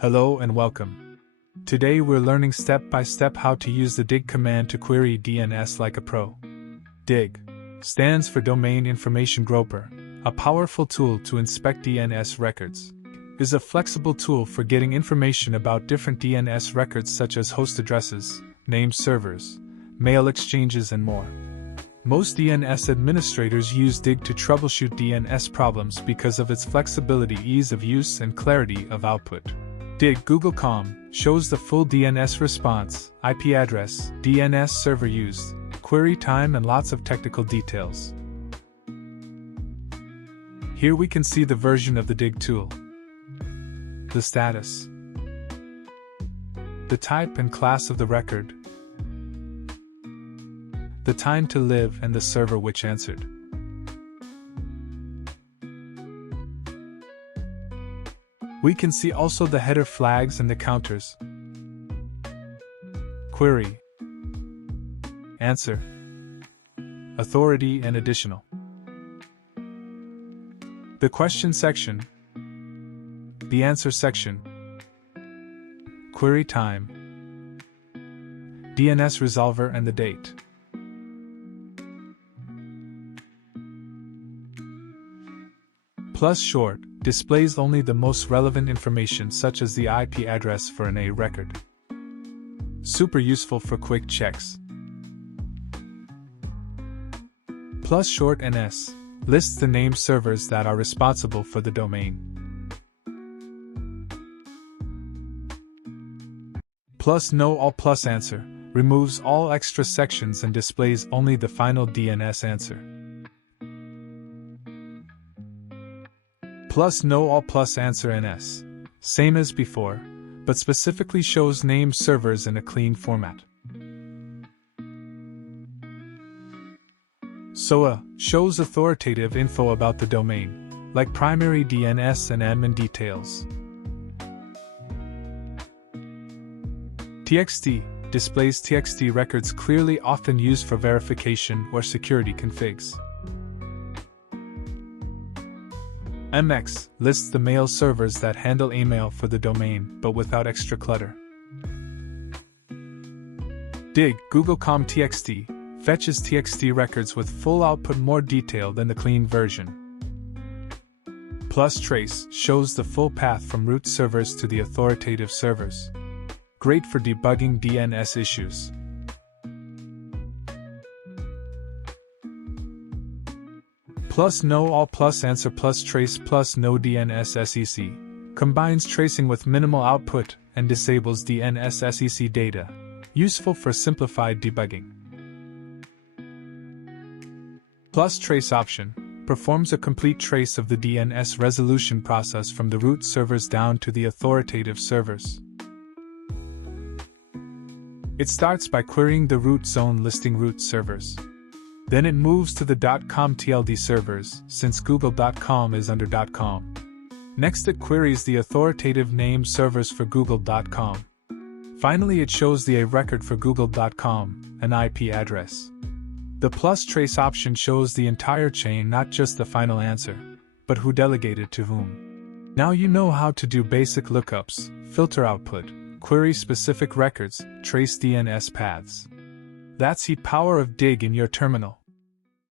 Hello and welcome. Today we're learning step by step how to use the dig command to query DNS like a pro. Dig stands for Domain Information Groper, a powerful tool to inspect DNS records. It is a flexible tool for getting information about different DNS records such as host addresses, named servers, mail exchanges, and more. Most DNS administrators use dig to troubleshoot DNS problems because of its flexibility, ease of use, and clarity of output. Dig Google.com shows the full DNS response, IP address, DNS server used, query time, and lots of technical details. Here we can see the version of the dig tool, the status, the type and class of the record, the time to live, and the server which answered. We can see also the header flags and the counters. Query, answer, authority, and additional. The question section, the answer section, query time, DNS resolver, and the date. Plus short displays only the most relevant information such as the IP address for an A record. Super useful for quick checks. Plus short NS lists the named servers that are responsible for the domain. Plus noall plus answer removes all extra sections and displays only the final DNS answer. Plus noall plus answer NS, same as before, but specifically shows named servers in a clean format. SOA shows authoritative info about the domain, like primary DNS and admin details. TXT displays TXT records clearly, often used for verification or security configs. MX lists the mail servers that handle email for the domain but without extra clutter. Dig Google.com TXT fetches TXT records with full output, more detail than the clean version. Plus trace shows the full path from root servers to the authoritative servers. Great for debugging DNS issues. Plus noall plus answer plus trace plus nodnssec combines tracing with minimal output and disables DNSSEC data, useful for simplified debugging. Plus trace option performs a complete trace of the DNS resolution process from the root servers down to the authoritative servers. It starts by querying the root zone listing root servers. Then it moves to the .com TLD servers, since google.com is under .com. Next it queries the authoritative named servers for google.com. Finally it shows the A record for google.com, an IP address. The plus trace option shows the entire chain, not just the final answer, but who delegated to whom. Now you know how to do basic lookups, filter output, query specific records, trace DNS paths. That's the power of dig in your terminal.